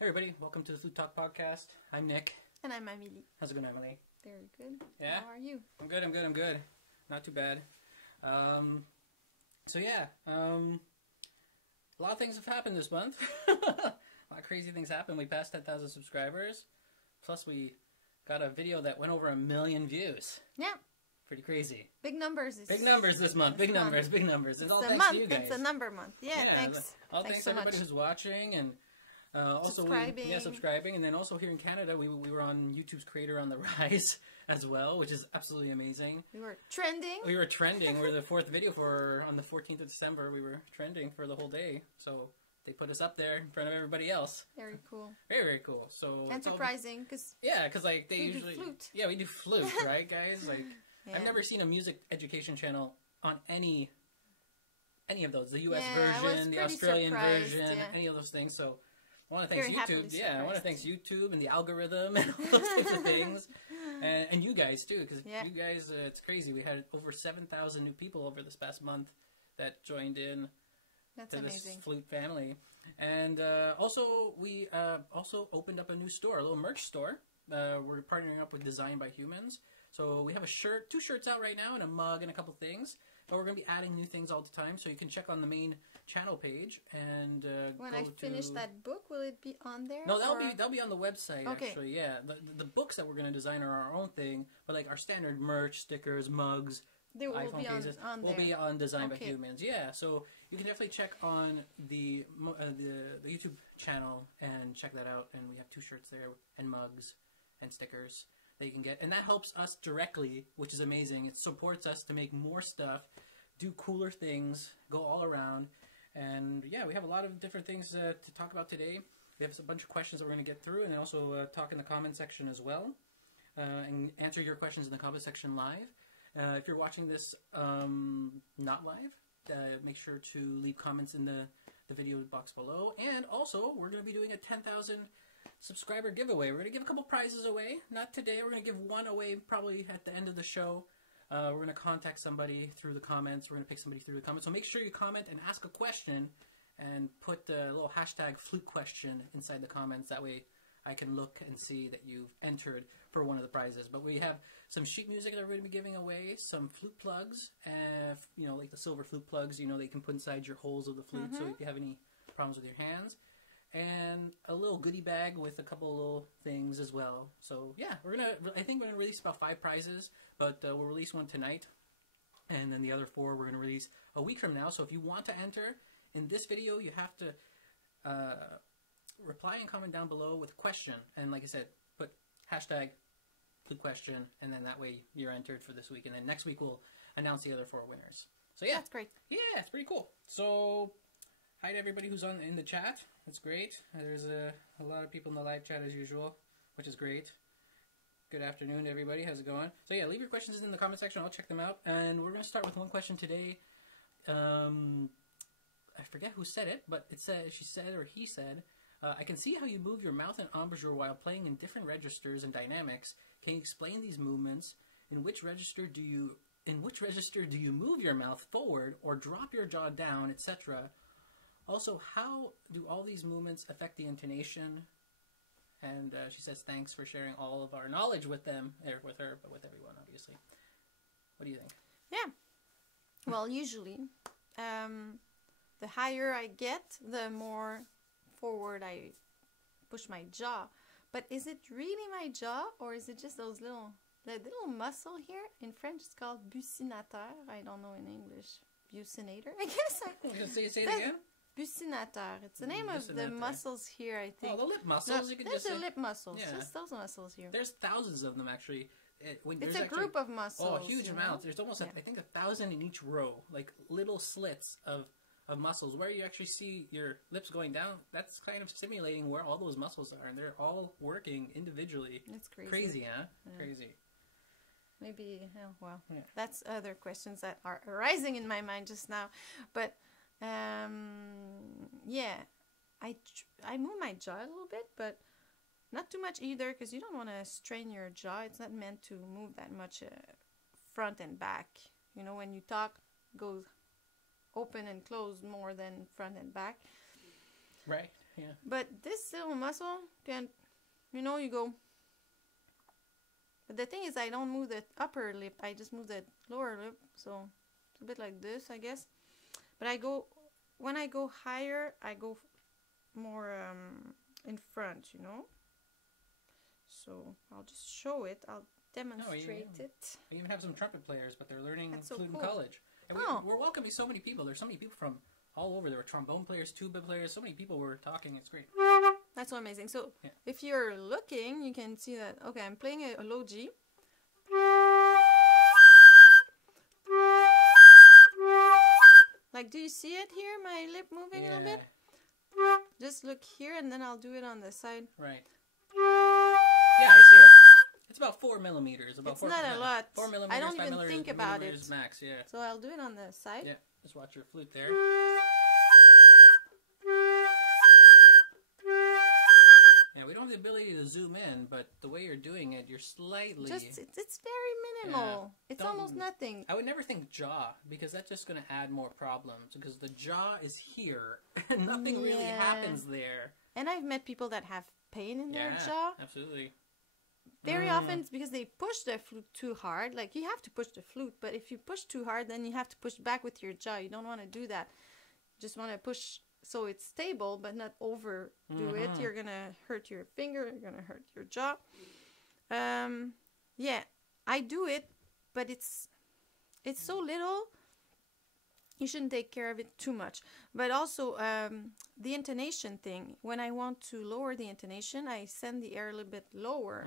Hey everybody, welcome to the Flute Talk podcast. I'm Nick. And I'm Amelie. How's it going, Emily? Very good. Yeah? How are you? I'm good. Not too bad. A lot of things have happened this month. A lot of crazy things happened. We passed 10,000 subscribers. Plus we got a video that went over 1 million views. Yeah. Pretty crazy. Big numbers. Big numbers this month. Big numbers. It's all thanks month. to you guys. It's a number month. Yeah, thanks. Thanks so everybody much. who's watching and also subscribing, and then also here in Canada we were on YouTube's Creator on the Rise as well, which is absolutely amazing. We were trending. We're the fourth video on the 14th of December. We were trending for the whole day, so they put us up there in front of everybody else. Very cool. Very cool. So and surprising because like they usually do flute. Yeah, we do flute, right, guys? Like yeah. I've never seen a music education channel on any of those. The US version, the Australian version, any of those things. So I want to thank YouTube. Yeah, I want to thank YouTube and the algorithm and all those types of things, and you guys too, because you guys, it's crazy. We had over 7,000 new people over this past month that joined in to this flute family, and also we also opened up a new store, a little merch store. We're partnering up with Design by Humans, so we have a shirt, 2 shirts out right now, and a mug and a couple things. But we're going to be adding new things all the time, so you can check on the main channel page and when I finish that book, will it be on there? No, that'll be on the website. Okay. Actually. Yeah, the books that we're going to design are our own thing, but like our standard merch, stickers, mugs, iPhone cases will be on Design by Humans. Yeah, so you can definitely check on the YouTube channel and check that out. And we have 2 shirts there and mugs and stickers that you can get, and that helps us directly, which is amazing. It supports us to make more stuff, do cooler things, go all around, and yeah, we have a lot of different things to talk about today. We have a bunch of questions that we're going to get through, and then also talk in the comment section as well, and answer your questions in the comment section live. If you're watching this not live, make sure to leave comments in the video box below, and also we're going to be doing a 10,000 subscriber giveaway. We're going to give a couple prizes away. Not today. We're going to give one away probably at the end of the show. We're going to contact somebody through the comments. We're going to pick somebody through the comments. So make sure you comment and ask a question and put the little hashtag flute question inside the comments. That way I can look and see that you've entered for one of the prizes. But we have some sheet music that we're going to be giving away, some flute plugs, like the silver flute plugs, that you can put inside your holes of the flute. So if you have any problems with your hands. And a little goodie bag with a couple of little things as well. So yeah, I think we're gonna release about 5 prizes, but we'll release one tonight, and then the other 4 we're gonna release a week from now. So if you want to enter in this video, you have to reply and comment down below with a question, and like I said, put hashtag flute question, and then that way you're entered for this week. And then next week we'll announce the other 4 winners. So yeah, that's great. Yeah, it's pretty cool. So hi to everybody who's in the chat. That's great. There's a lot of people in the live chat as usual, which is great. Good afternoon, everybody. How's it going? So yeah, leave your questions in the comment section. I'll check them out. And we're going to start with one question today. I forget who said it, but it said, she said, or he said, I can see how you move your mouth and embouchure while playing in different registers and dynamics. Can you explain these movements? In which register do you move your mouth forward or drop your jaw down, etc.? Also, how do all these movements affect the intonation? And she says thanks for sharing all of our knowledge with them, with her, but with everyone, obviously. What do you think? Yeah. Well, usually, the higher I get, the more forward I push my jaw. But is it really my jaw, or is it just the little muscle here? In French, it's called buccinateur. I don't know in English. Buccinator, I guess. Say it again? Buccinateur. It's the name of the muscles here, I think. Oh, the lip muscles. You can just the lip muscles. Yeah. Just those muscles here. There's thousands of them, actually. It's a group of muscles. Oh, a huge amount. There's almost, I think, 1,000 in each row. Like little slits of muscles where you actually see your lips going down. That's kind of simulating where all those muscles are, and they're all working individually. It's crazy. Crazy, huh? Yeah. Crazy. Maybe, that's other questions that are arising in my mind just now. But yeah, I move my jaw a little bit, but not too much either, because you don't want to strain your jaw. It's not meant to move that much front and back. When you talk, goes open and closed more than front and back. Right. Yeah. But this little muscle can, you know, you go. But the thing is, I don't move the upper lip. I just move the lower lip. So it's a bit like this, I guess. But when I go higher, I go more in front, you know. So I'll just show it. I'll demonstrate it. I even have some trumpet players, but they're learning flute in cool. college. And we're welcoming so many people. There's so many people from all over. There were trombone players, tuba players. So many people were talking. It's great. That's so amazing. So if you're looking, you can see that. Okay, I'm playing a low G. Like, do you see it here? My lip moving a little bit? Just look here, and then I'll do it on the side. Right. Yeah, I see it. It's about 4 millimeters. It's not a lot. 4 millimeters. I don't even think about it. Max, yeah. So I'll do it on the side. Yeah, just watch your flute there. Yeah, we don't have the ability to zoom in, but the way you're doing it, you're slightly... It's very minimal. Yeah. It's almost nothing. I would never think jaw, because that's just going to add more problems, because the jaw is here, and nothing really happens there. And I've met people that have pain in their jaw. Absolutely. Very often it's because they push the flute too hard. Like, you have to push the flute, but if you push too hard, then you have to push back with your jaw. You don't want to do that. You just want to push so it's stable, but not overdo it. You're going to hurt your finger. You're going to hurt your jaw. Yeah, I do it, but it's so little. You shouldn't take care of it too much. But also, the intonation thing. When I want to lower the intonation, I send the air a little bit lower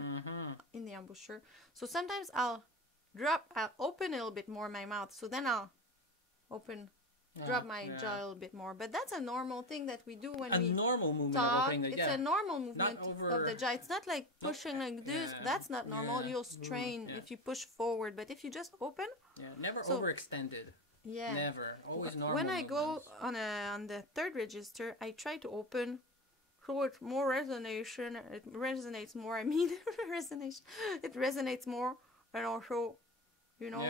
in the embouchure. So sometimes I'll open a little bit more my mouth. So then I'll drop my jaw a little bit more. But that's a normal thing that we do when we normal movement talk. Of opening it's a normal movement of the jaw. It's not like pushing like this. That's not normal. You'll strain if you push forward. But if you just open... Yeah, never overextended. Yeah. Never. Always normal. When I go on the third register, I try to open so it's more resonation. It resonates more. I mean, resonation. It resonates more, and also, you know,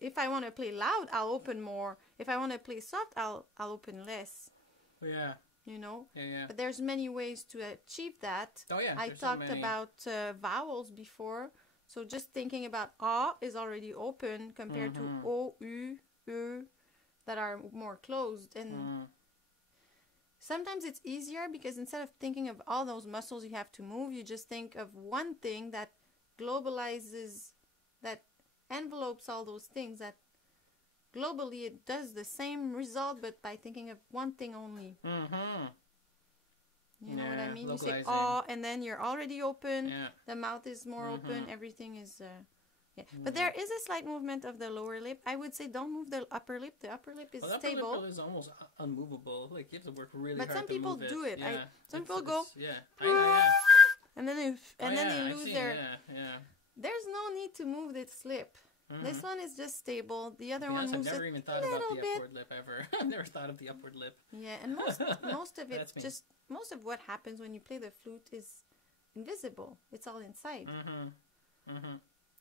if I want to play loud, I'll open more. If I want to play soft, I'll open less. Yeah. You know. Yeah. But there's many ways to achieve that. Oh yeah. I talked about vowels before, so just thinking about A is already open compared to O, U. That are more closed, and sometimes it's easier because instead of thinking of all those muscles you have to move, you just think of one thing that globalizes, that envelopes all those things, that globally it does the same result but by thinking of one thing only. You know what I mean? You say oh, and then you're already open, the mouth is more open, everything is but there is a slight movement of the lower lip. I would say don't move the upper lip. The upper lip is stable. The upper lip is almost unmovable. Like, you have to work really hard to move it. But some people do it. Yeah. Some people go... And then they lose their... There's no need to move this lip. This one is just stable. The other one moves I've never even thought about the upward lip ever. I've never thought of the upward lip. Yeah, and most of it most of what happens when you play the flute is invisible. It's all inside.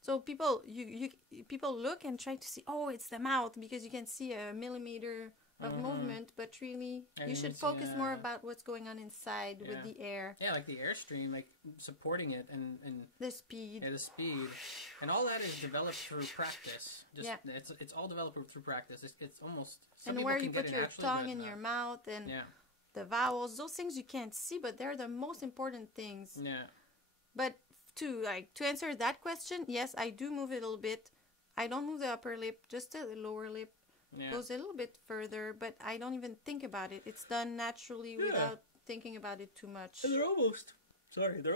So people look and try to see, oh, it's the mouth, because you can see a millimeter of movement, but really you should focus more about what's going on inside with the air. Yeah, like the airstream, like supporting it and the speed. Yeah, the speed. And all that is developed through practice. It's all developed through practice. It's almost... And where you put your tongue in your mouth and the vowels, those things you can't see, but they're the most important things. Yeah. But to answer that question, yes, I do move it a little bit. I don't move the upper lip, just the lower lip. Goes a little bit further, but I don't even think about it. It's done naturally without thinking about it too much. And they're almost...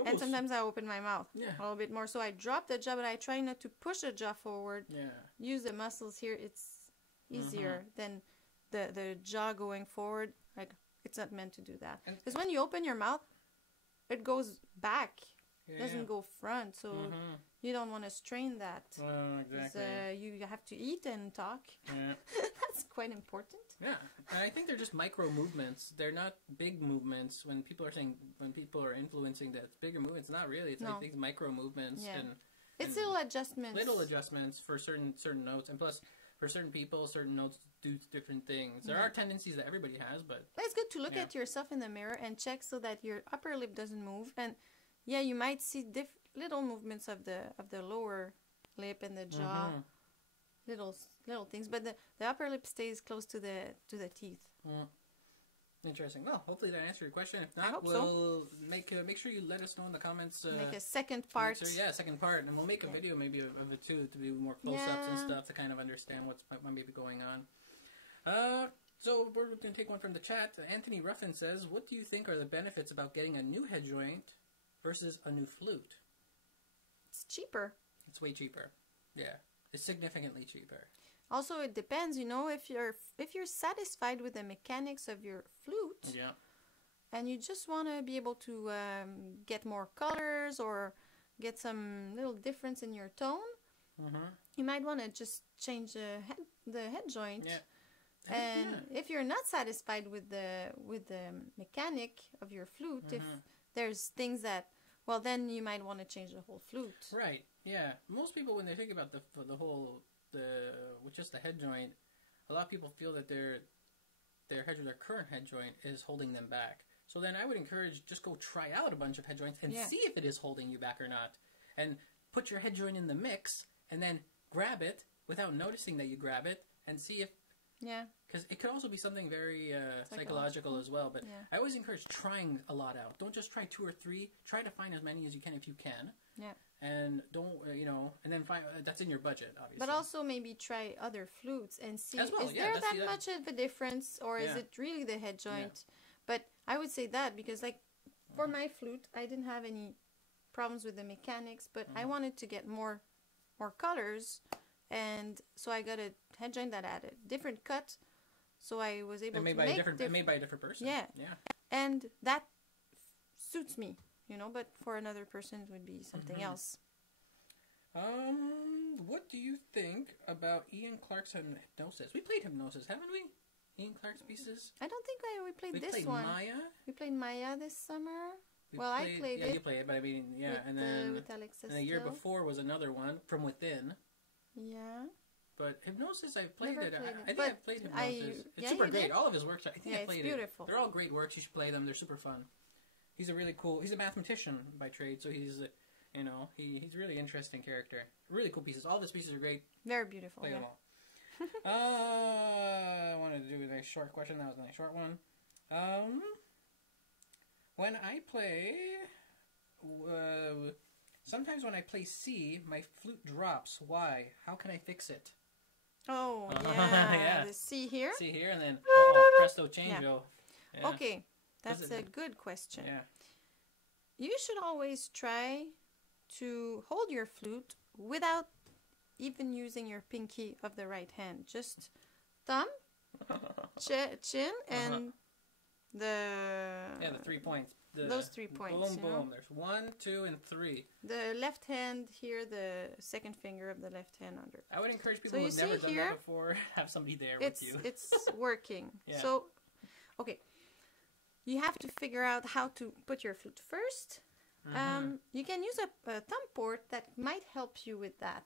And sometimes I open my mouth a little bit more. So I drop the jaw, but I try not to push the jaw forward. Yeah. Use the muscles here. It's easier than the jaw going forward. Like, it's not meant to do that. Because when you open your mouth, it goes back. It doesn't go front. So you don't want to strain that. Exactly. You have to eat and talk. Yeah. That's quite important. Yeah. And I think they're just micro movements. They're not big movements. When people are influencing that bigger movements, not really. It's like these micro movements. Yeah. And it's little adjustments. Little adjustments for certain notes. And plus, for certain people, certain notes do different things. There are tendencies that everybody has, but it's good to look at yourself in the mirror and check so that your upper lip doesn't move. And yeah, you might see little movements of the lower lip and the jaw, little things, but the upper lip stays close to the teeth. Interesting. Well, hopefully that answered your question. If not, we'll make sure you let us know in the comments. Make a second part. Second part, and we'll make a video maybe of it too, to be more close-ups and stuff to kind of understand what might be going on. So we're going to take one from the chat. Anthony Ruffin says, "What do you think are the benefits about getting a new head joint versus a new flute?" It's cheaper. It's way cheaper. Yeah, it's significantly cheaper. Also, it depends, if you're satisfied with the mechanics of your flute, and you just want to be able to get more colors or get some little difference in your tone, you might want to just change the head joint. Yeah. And if you're not satisfied with the mechanic of your flute, if there's things that, well, then you might want to change the whole flute. Right. Yeah. Most people, when they think about the whole with just the head joint, a lot of people feel that their current head joint is holding them back. So then I would encourage, just go try out a bunch of head joints and see if it is holding you back or not, and put your head joint in the mix and then grab it without noticing that you grab it and see if because it could also be something very psychological as well. But I always encourage trying a lot out. Don't just try 2 or 3. Try to find as many as you can if you can. Yeah. And don't, and then find that's in your budget, obviously. But also maybe try other flutes and see, is there that much of a difference, or is it really the head joint? But I would say that because, like, for my flute, I didn't have any problems with the mechanics, but I wanted to get more colors, and so I got a head joint that had a different cut, so I was able to make made by a different person. Yeah. And that suits me. But for another person, it would be something else. What do you think about Ian Clark's Hypnosis? We played Hypnosis, haven't we? Ian Clark's pieces? I don't think we played this played one. Maya? We played Maya this summer. I played it. Yeah, you played it, but I mean, and then with Alexa and a year before was another one, From Within. Yeah. But Hypnosis, I played it. I think I've played Hypnosis. It's super great. All of his works, I think I played it. It's beautiful. They're all great works. You should play them. They're super fun. He's a mathematician by trade, so he's he's a really interesting character. Really cool pieces. All of his pieces are great. Very beautiful. Play them all. I wanted to do a nice short question. That was a nice short one. When I play, sometimes when I play C, my flute drops. Why? How can I fix it? Oh, yeah. The C here? C here, and then presto changeo. Yeah. Okay. That's a good question. Yeah. You should always try to hold your flute without even using your pinky of the right hand. Just thumb, chin, and the 3 points. Those 3 points. Boom, boom. There's 1, 2, and 3. The left hand here, the second finger of the left hand under. I would encourage people who have never done that before, have somebody there with you. It's working. So, okay. You have to figure out how to put your flute first. You can use a thumb port that might help you with that.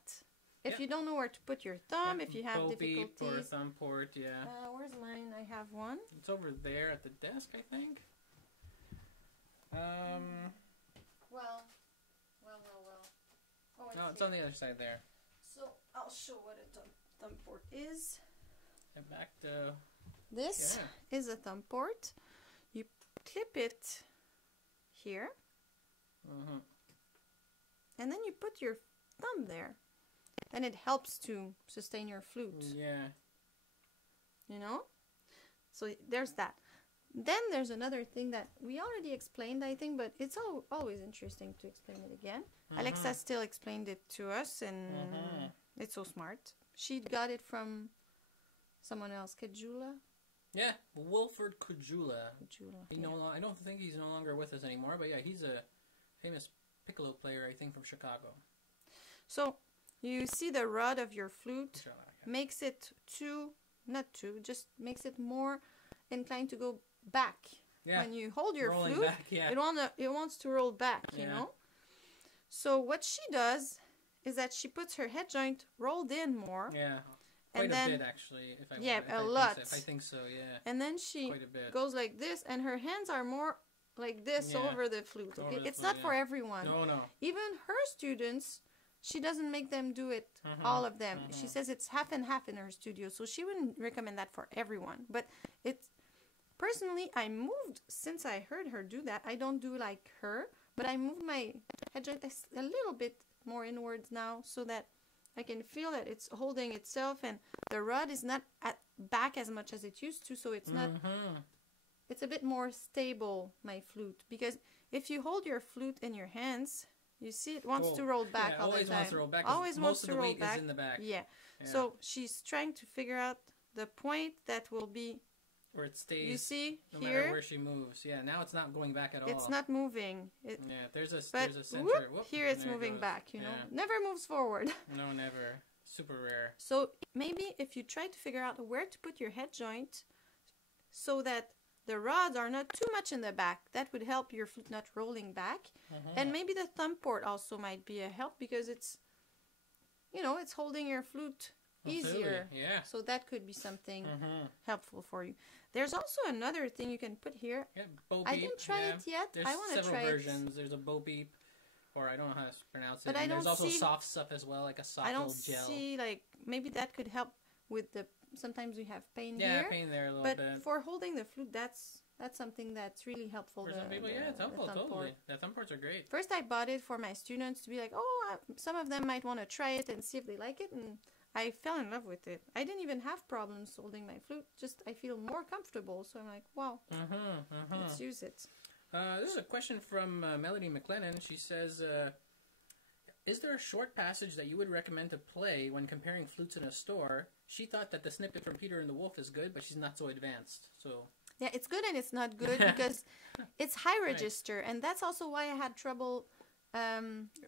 If you don't know where to put your thumb, if you have difficulties. Or thumb port, where's mine? I have one. It's over there at the desk, I think. Well. Oh, no, it's on the other side there. So I'll show what a thumb port is. And back to... This is a thumb port. You clip it here. And then you put your thumb there. And it helps to sustain your flute. Yeah. So there's that. Then there's another thing that we already explained, I think, but it's always interesting to explain it again. Alexa still explained it to us, and it's so smart. She got it from someone else, Kajula. Yeah, Wilford Kajula. I don't think he's no longer with us anymore, but yeah, he's a famous piccolo player, I think, from Chicago. So you see the rod of your flute makes it just makes it more inclined to go back. Yeah. When you hold your flute, back, it wants to roll back, you know? So what she does is that she puts her head joint rolled in more. Yeah. Quite a bit, actually. If I think so, yeah. And then she goes like this, and her hands are more like this over the flute. Okay, it's not for everyone. No. Even her students, she doesn't make them do it, all of them. She says it's half and half in her studio, so she wouldn't recommend that for everyone. But it's personally, I moved since I heard her do that. I don't do like her, but I moved my head joint a little bit more inwards now, so that I can feel that it's holding itself, and the rod is not at back as much as it used to, so it's not. It's a bit more stable, my flute, because if you hold your flute in your hands, you see it wants to roll back all the time. Always wants to roll back. Always wants to roll back. Most of the weight is in the back. Yeah. So she's trying to figure out the point that will be where it stays. You see no here, matter where she moves. Yeah, now it's not going back at all. It's not moving. There's a center. Whoop, here it's moving back. You know, never moves forward. No, never. Super rare. So maybe if you try to figure out where to put your head joint, so that the rods are not too much in the back, that would help your flute not rolling back. And maybe the thumb port also might be a help, because it's, you know, it's holding your flute easier. Yeah. So that could be something helpful for you. There's also another thing you can put here. Yeah, bow beep. I didn't try it yet. I want to try it. There's several versions. There's a bow beep, or I don't know how to pronounce it. And there's also soft stuff as well, like a soft little gel. I don't see, like, maybe that could help with the, sometimes we have pain here. Yeah, pain there a little bit. But for holding the flute, that's something that's really helpful. For some people, it's helpful, totally. The thumb ports are great. First, I bought it for my students to be like, some of them might want to try it and see if they like it, and I fell in love with it. I didn't even have problems holding my flute, just I feel more comfortable, so I'm like, wow, let's use it. This is a question from Melody McLennan. She says, is there a short passage that you would recommend to play when comparing flutes in a store? She thought that the snippet from Peter and the Wolf is good, but she's not so advanced. So yeah, it's good and it's not good because it's high register, and that's also why I had trouble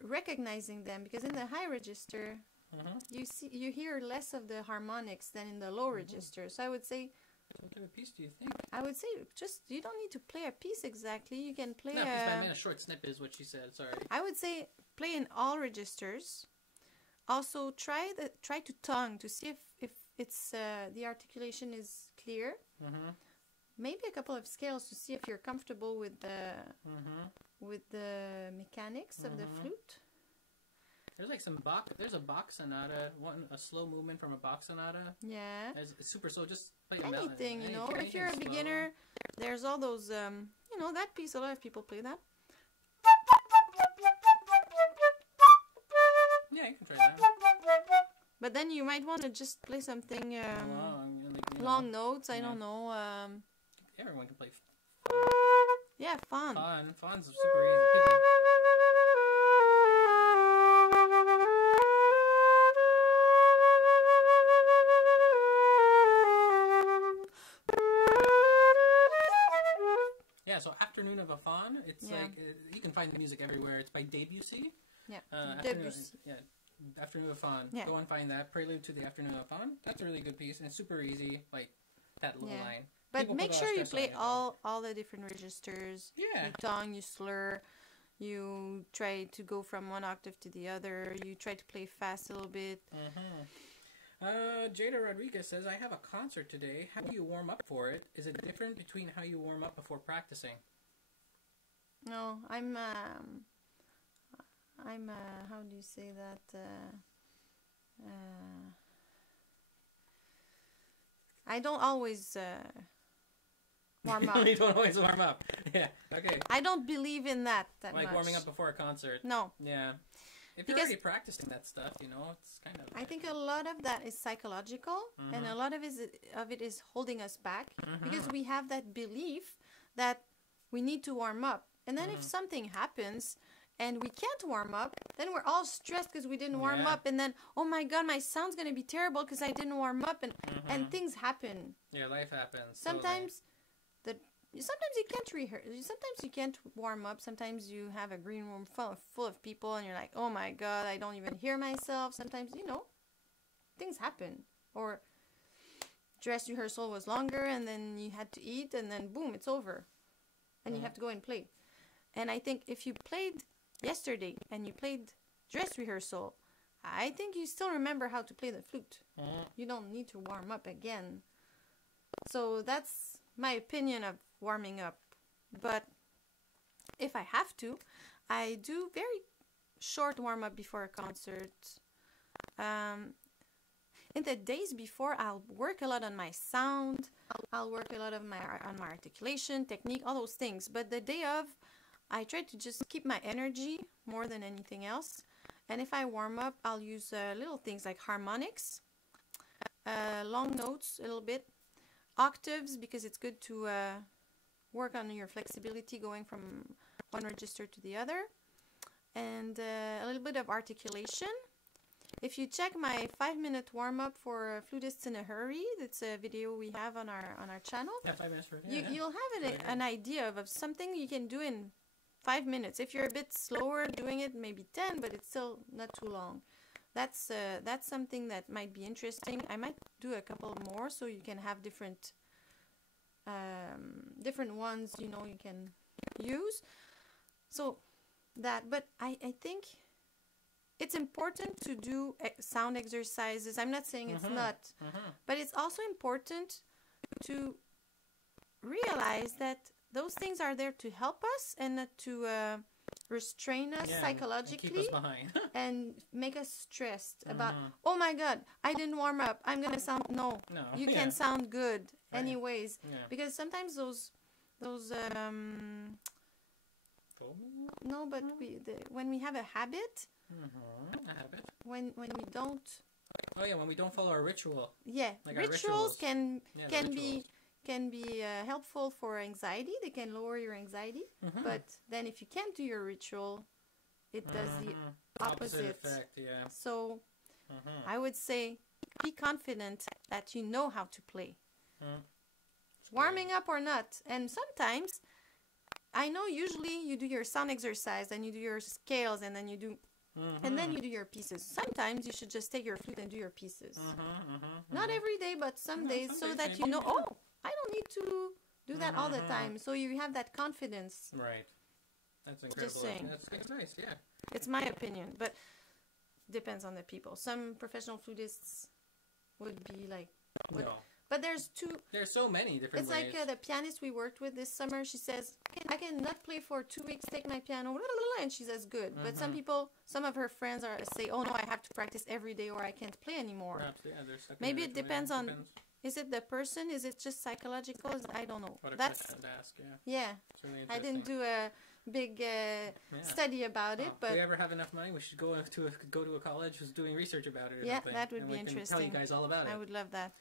recognizing them, because in the high register, you hear less of the harmonics than in the low register. So I would say, what type of piece do you think? I would say just, you don't need to play a piece exactly. You can play no, piece, I mean a short snippet is what she said. Sorry. I would say play in all registers. Also try to tongue to see if it's the articulation is clear. Maybe a couple of scales to see if you're comfortable with the mechanics of the flute. There's like some Bach. There's a Bach sonata, a slow movement from a Bach sonata. Yeah. It's super slow. Just play anything, you know. If you're a beginner, there's all those, you know, that piece. A lot of people play that. Yeah, you can try that. But then you might want to just play something long notes. I don't know. Everyone can play. Yeah, fun. Fun's super easy. Yeah, so Afternoon of a Faun, it's like, you can find the music everywhere. It's by Debussy. Yeah, Debussy. Afternoon of a Faun. Go and find that. Prelude to the Afternoon of a Faun. That's a really good piece, and it's super easy, like that little line. But people make sure you play all the different registers. Yeah. You tongue, you slur, you try to go from one octave to the other, you try to play fast a little bit. Jada Rodriguez says, I have a concert today. How do you warm up for it? Is it different between how you warm up before practicing? No, I'm how do you say that? I don't always warm up. You don't always warm up. Yeah, okay. I don't believe in that like much. Warming up before a concert. No. Yeah. If you're already practicing that stuff, you know, it's kind of... I think a lot of that is psychological, and a lot of it is holding us back, because we have that belief that we need to warm up. And then if something happens and we can't warm up, then we're all stressed because we didn't warm up, and then, oh my God, my sound's going to be terrible because I didn't warm up, and things happen. Yeah, life happens. Sometimes sometimes you can't rehearse. Sometimes you can't warm up. Sometimes you have a green room full of people and you're like, oh my God, I don't even hear myself. Sometimes, you know, things happen. Or dress rehearsal was longer and then you had to eat and then boom, it's over. And you have to go and play. And I think if you played yesterday and you played dress rehearsal, I think you still remember how to play the flute. You don't need to warm up again. So that's my opinion of warming up. But if I have to, I do very short warm-up before a concert. In the days before, I'll work a lot on my sound. I'll work a lot on my articulation, technique, all those things. But the day of, I try to just keep my energy more than anything else. And if I warm up, I'll use little things like harmonics, long notes a little bit, octaves, because it's good to work on your flexibility going from one register to the other, and a little bit of articulation. If you check my 5-minute warm-up for flutists in a hurry, that's a video we have on our channel. Yeah, 5 minutes. You'll have an idea of something you can do in 5 minutes. If you're a bit slower doing it, maybe 10, but it's still not too long. That's something that might be interesting. I might do a couple more so you can have different ones, you can use. So that, but I think it's important to do sound exercises. I'm not saying it's not, but it's also important to realize that those things are there to help us and not to restrain us psychologically and keep us behind. and make us stressed about, oh my God, I didn't warm up, I'm gonna sound you can sound good anyways, because sometimes those no, but when we have a habit, when we don't, when we don't follow our ritual, like rituals can be helpful for anxiety. They can lower your anxiety, but then if you can't do your ritual, it does the opposite effect. So I would say be confident that you know how to play, warming up or not. And sometimes I know usually you do your sound exercise and you do your scales and then you do your pieces. Sometimes you should just take your flute and do your pieces. Not every day, but some days, so that you know, oh, I don't need to do that all the time. So you have that confidence. Right. That's incredible. Just saying. That's nice, yeah. It's my opinion, but depends on the people. Some professional flutists would be like, but there's so many different ways. It's like the pianist we worked with this summer. She says, I can not play for 2 weeks, take my piano, and she says good. But some of her friends say, oh no, I have to practice every day or I can't play anymore. Perhaps, maybe it depends on, is it the person? Is it just psychological? I don't know. What a question to ask, really I didn't do a big study about it, but if we ever have enough money, we should go to a college who's doing research about it. That would be interesting. Tell you guys all about it. I would love that.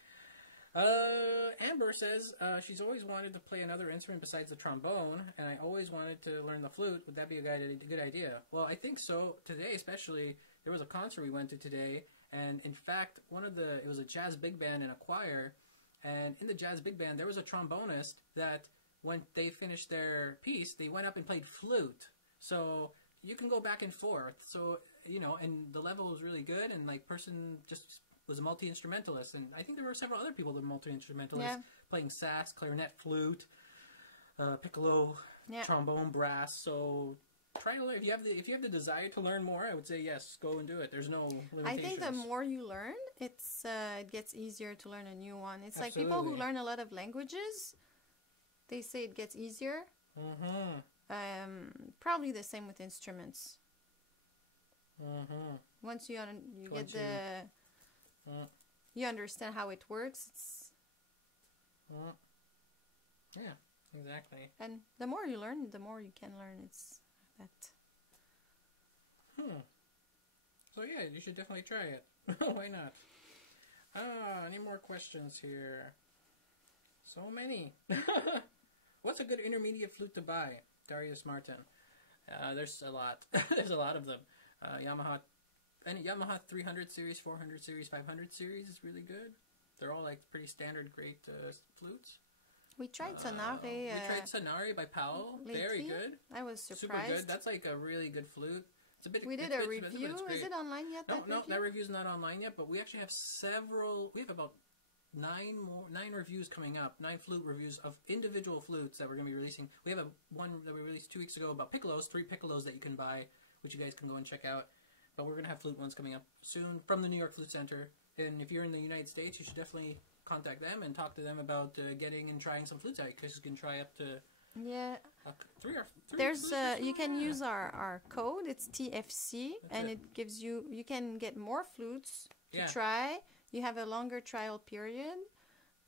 Amber says she's always wanted to play another instrument besides the trombone, and I always wanted to learn the flute. Would that be a good idea? Well, I think so. Today, especially, there was a concert we went to today, and in fact, it was a jazz big band and a choir, and in the jazz big band, there was a trombonist that when they finished their piece, they went up and played flute. So you can go back and forth. So, and the level was really good, and person just was a multi-instrumentalist, and I think there were several other people that were multi-instrumentalists playing sax, clarinet, flute, piccolo, trombone, brass. So try to learn. If you have the desire to learn more, I would say yes, go and do it. There's no limitations. I think the more you learn, it gets easier to learn a new one. It's like people who learn a lot of languages, they say it gets easier. Probably the same with instruments. Once you get you understand how it works, it's exactly. And the more you learn, the more you can learn. It's that. So you should definitely try it. Why not? Any more questions here? So many. What's a good intermediate flute to buy? Darius Martin. There's a lot. There's a lot of them. Yamaha 300 series, 400 series, 500 series is really good. They're all pretty standard, great flutes. We tried Sonare. We tried Sonare by Powell. Lately. Very good. I was surprised. Super good. That's a really good flute. It's a bit. We did a review. Is it online yet? No, that review's not online yet. But we actually have several. We have about 9 reviews coming up. 9 flute reviews of individual flutes that we're going to be releasing. We have one that we released 2 weeks ago about piccolos. 3 piccolos that you can buy, which you guys can go and check out. but we're going to have flute ones coming up soon from the New York Flute Center. And if you're in the United States, you should definitely contact them and talk to them about getting and trying some flutes out, because you can try up to three. There's you can use our code. It's TFC, and it gives you can get more flutes to try. You have a longer trial period,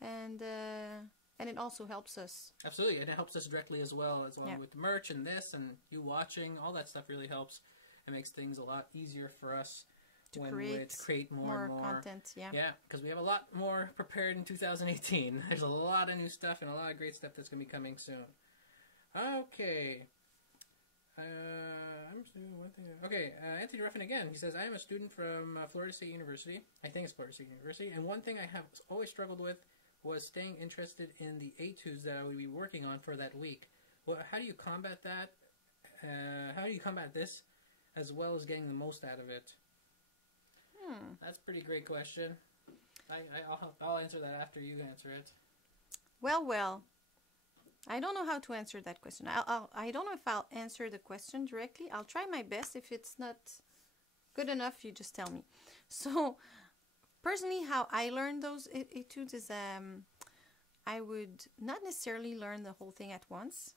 and it also helps us. Absolutely, and it helps us directly as well with the merch and this and you watching. All that stuff really helps. It makes things a lot easier for us to create more and more content. Yeah, because we have a lot more prepared in 2018. There's a lot of new stuff and a lot of great stuff that's going to be coming soon. Okay. I'm just doing one thing. Okay, Anthony Ruffin again. He says, I am a student from Florida State University. I think it's Florida State University. And one thing I have always struggled with was staying interested in the etudes that I would be working on for that week. Well, how do you combat that? How do you combat this as well as getting the most out of it? That's a pretty great question. I'll answer that after you answer it. Well. I don't know how to answer that question. I don't know if I'll answer the question directly. I'll try my best. If it's not good enough, you just tell me. So, personally, how I learned those etudes is I would not necessarily learn the whole thing at once.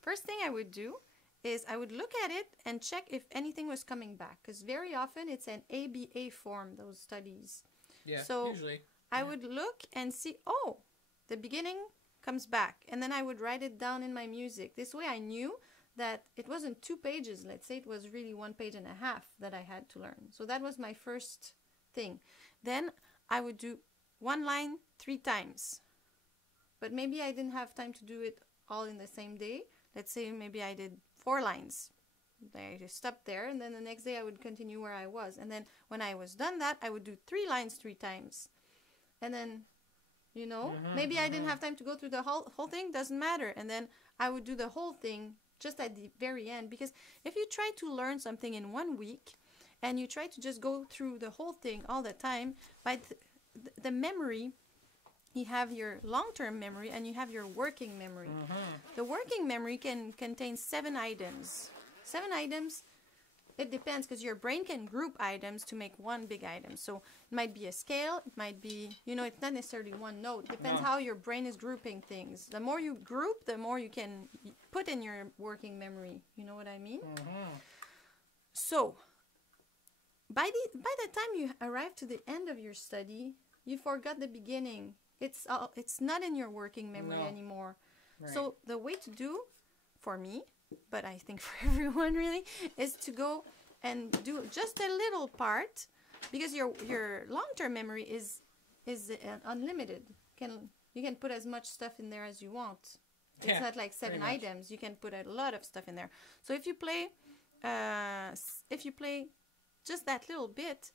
First thing I would do is I would look at it and check if anything was coming back. Because very often it's an ABA form, those studies. Yeah, so usually. I would look and see, the beginning comes back, and then I would write it down in my music. This way I knew that it wasn't 2 pages, let's say it was really 1.5 pages that I had to learn. So that was my first thing. Then I would do 1 line 3 times, but maybe I didn't have time to do it all in the same day. Let's say maybe I did 4 lines. I just stopped there, and then the next day I would continue where I was, and then when I was done that, I would do 3 lines 3 times, and then maybe I didn't have time to go through the whole thing, doesn't matter. And then I would do the whole thing just at the very end. Because if you try to learn something in 1 week and you try to just go through the whole thing all the time, by the memory, you have your long-term memory and you have your working memory. The working memory can contain 7 items. 7 items. It depends, because your brain can group items to make one big item. So it might be a scale, it might be, it's not necessarily one note. It depends how your brain is grouping things. The more you group, the more you can put in your working memory. You know what I mean? So by the time you arrive to the end of your study, you forgot the beginning. It's not in your working memory anymore. Right. So the way to do, for me, but I think for everyone really, is to go and do just a little part, because your long-term memory is unlimited. You can put as much stuff in there as you want. It's not like 7 items. You can put a lot of stuff in there. So if you play just that little bit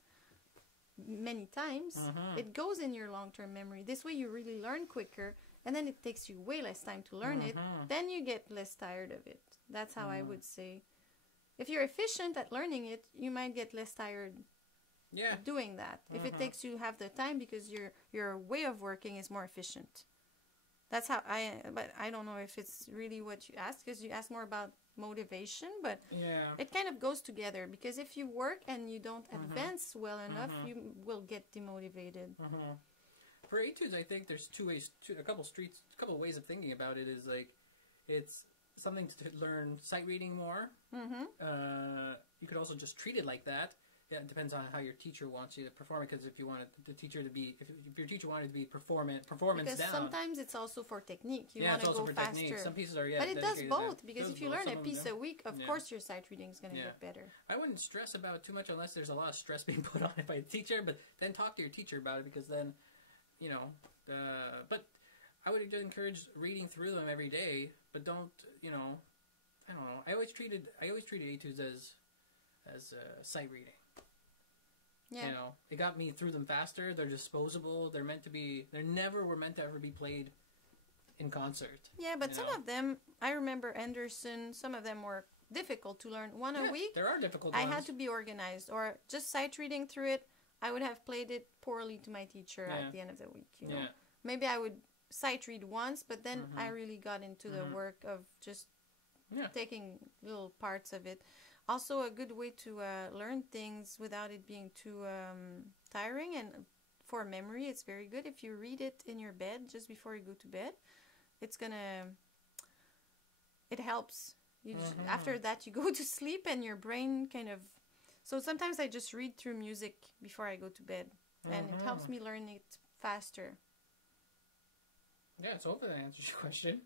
many times, it goes in your long-term memory. This way you really learn quicker, and then it takes you way less time to learn it. Then you get less tired of it. That's how I would say. If you're efficient at learning it, you might get less tired doing that. If it takes you half the time, because your way of working is more efficient. That's how but I don't know if it's really what you asked, because you asked more about motivation, but it kind of goes together, because if you work and you don't advance well enough, you will get demotivated. For etudes, I think there's a couple of ways of thinking about it. Is like, it's something to learn sight reading more. You could also just treat it like that. Yeah, it depends on how your teacher wants you to perform it. Because if you wanted the teacher to be, if your teacher wanted to be performance because down. Sometimes it's also for technique. You want to go faster. Technique. Some pieces are but it does both, because if you learn a piece a week, of course your sight reading is going to get better. I wouldn't stress about it too much unless there's a lot of stress being put on it by the teacher. But then talk to your teacher about it, because then, but I would encourage reading through them every day. But don't, I don't know. I always treated etudes as sight reading. Yeah. It got me through them faster. They're disposable. They never were meant to ever be played in concert. Yeah, but some of them, I remember Anderson, some of them were difficult to learn. One a week. There are difficult ones. I had to be organized, or just sight reading through it. I would have played it poorly to my teacher at the end of the week. Maybe I would sight read once, but then I really got into the work of just taking little parts of it. Also, a good way to learn things without it being too tiring, and for memory, it's very good if you read it in your bed just before you go to bed. It helps. After that, you go to sleep, and your brain kind of. So sometimes I just read through music before I go to bed, and it helps me learn it faster. Yeah, so hopefully that answers your question.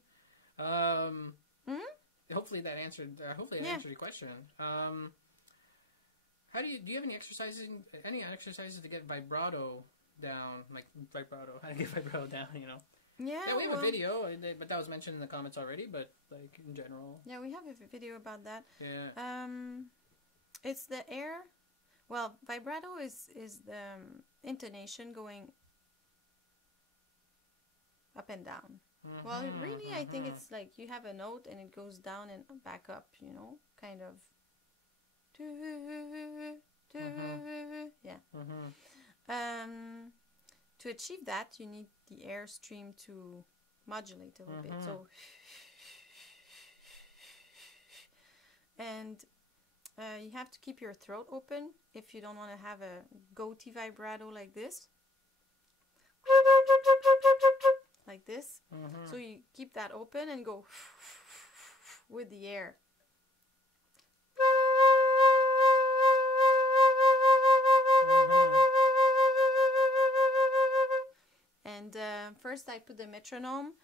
Hopefully that answered. Answered your question. How do you have any exercises to get vibrato down? Like vibrato, how to get vibrato down? You know. Yeah, we have a video, but that was mentioned in the comments already. But like in general. Yeah, we have a video about that. Yeah. It's the air. Well, vibrato is the intonation going up and down. Well, really, I think it's like you have a note and it goes down and back up, you know, kind of. Yeah. To achieve that, you need the air stream to modulate a little bit. So, and you have to keep your throat open if you don't want to have a goatee vibrato like this. Like this. So you keep that open and go with the air. And first I put the metronome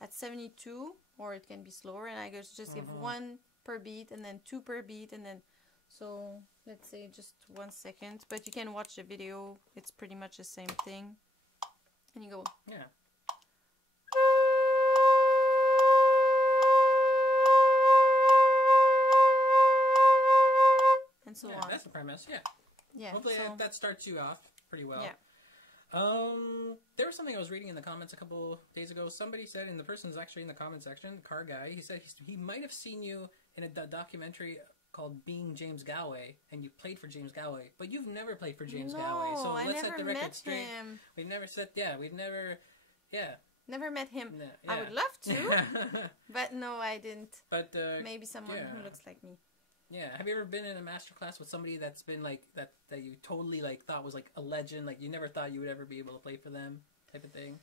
at 72, or it can be slower, and I just give 1 per beat and then 2 per beat, and then so let's say just 1 second, but you can watch the video, it's pretty much the same thing. And you go, yeah. And so yeah, on. That's the premise, yeah. Yeah. Hopefully that starts you off pretty well. Yeah. There was something I was reading in the comments a couple days ago. Somebody said, and the person's actually in the comment section, the car guy, he said he might have seen you in a documentary called Being James Galway, and you played for James Galway, but you've never played for James Galway. So let's set the record straight. Him. We've never Never met him. Yeah. I would love to, but no, I didn't. But maybe someone who looks like me. Yeah. Have you ever been in a master class with somebody that's been like that you totally like thought was like a legend, like you never thought you would ever be able to play for them, type of thing?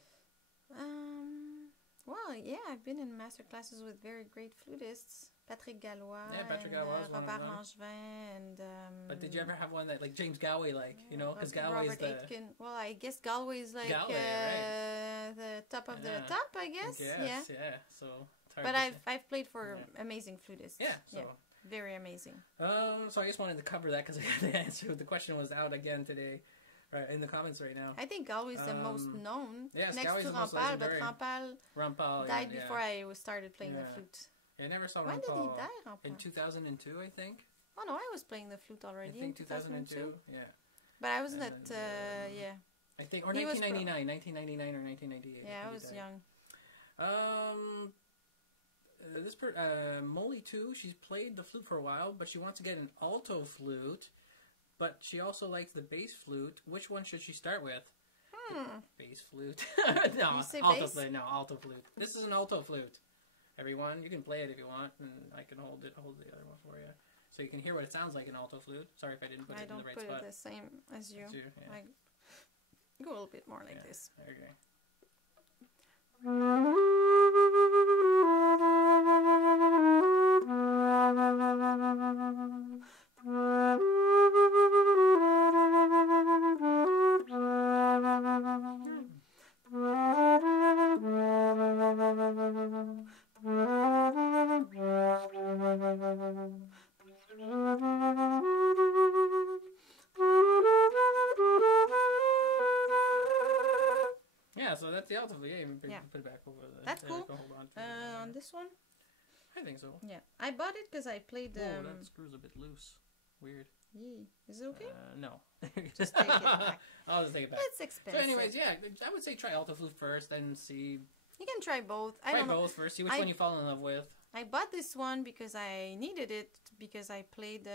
Well, yeah, I've been in master classes with very great flutists, Patrick Gallois, Robert Langevin, and. But did you ever have one that like James Galway, like you know, because Galway's the. Aitken. Well, I guess Galway's like right? The top of the top, I guess. Yeah. So. But I've played for amazing flutists. Yeah. So. Yeah. Very amazing. So I just wanted to cover that because the answer, the question was out again today, right in the comments right now. I think Galway's the most known. Yes, next Galway's to the most Rampal, legendary. but Rampal died before I started playing the flute. I never saw Rampal. When did he die, Rampal? In 2002, I think. Oh no, I was playing the flute already. I think 2002. Yeah. But I wasn't I think, or 1999, 1999 or 1998. Yeah, I was young. Molly too, she's played the flute for a while, but she wants to get an alto flute, but she also likes the bass flute. Which one should she start with? Bass flute. No, you say alto bass? flute. No, alto flute. This is an alto flute. Everyone, you can play it if you want, and I can hold the other one for you, so you can hear what it sounds like in alto flute. Sorry if I didn't put it in the right spot. I don't put it the same as you. Yeah. I go a little bit more like this. Okay. Yeah, so that's the alto flute. Yeah, put it back over the. That's cool. Hold on to on this one. I think so. Yeah, I bought it because I played. Oh, that screw's a bit loose. Weird. Yeah. Is it okay? No. Just take it back. I'll just take it back. It's expensive. So, anyways, yeah, I would say try alto flute first, and see. You can try both. Try both first. See which one you fall in love with. I bought this one because I needed it because I played